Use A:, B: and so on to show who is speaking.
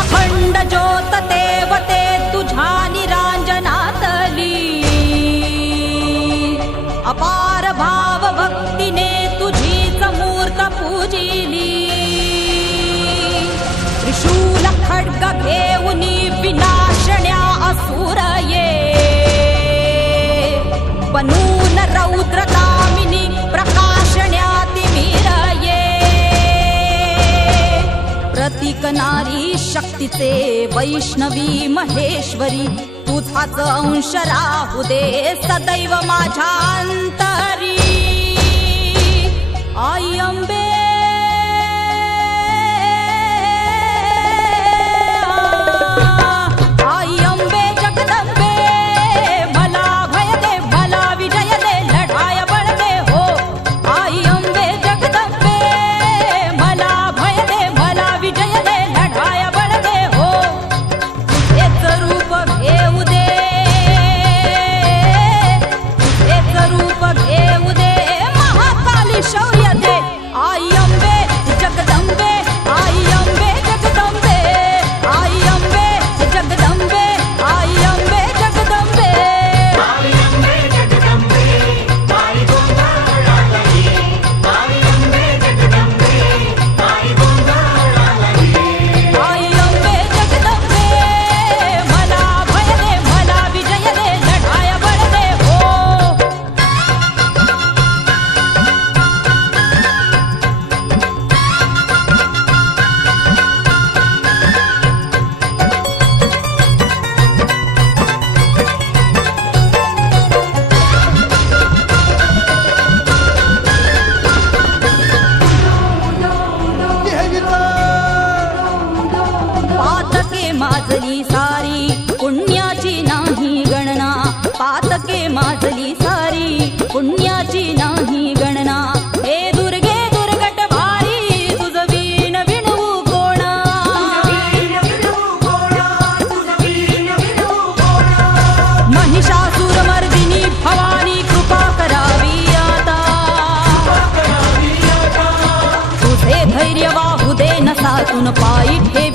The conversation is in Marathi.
A: अखंड ज्योत देवते तुझ्या निरांजनातली अपार भाव भक्तीने तुझी समूर्त पूजिली त्रिशूल खड्ग घेऊनी बनून रौद्र प्रकाशण्याति प्रकाशण्या प्रतीक नारी शक्तीचे वैष्णवी महेश्वरी तुझाच अंश राहू दे सदैव माझ्या अंतरी माजली सारी पुण्याची नाही गणना. पातके माजली सारी पुण्याची नाही गणना. हे दुर्गे दुर्गट भारी तुझवीन बीन कोणा? महिषासुर मर्दिनी भवानी कृपा करावी आता. तुझे धैर्य वाहुदे नसा तुन पायी ठेवी.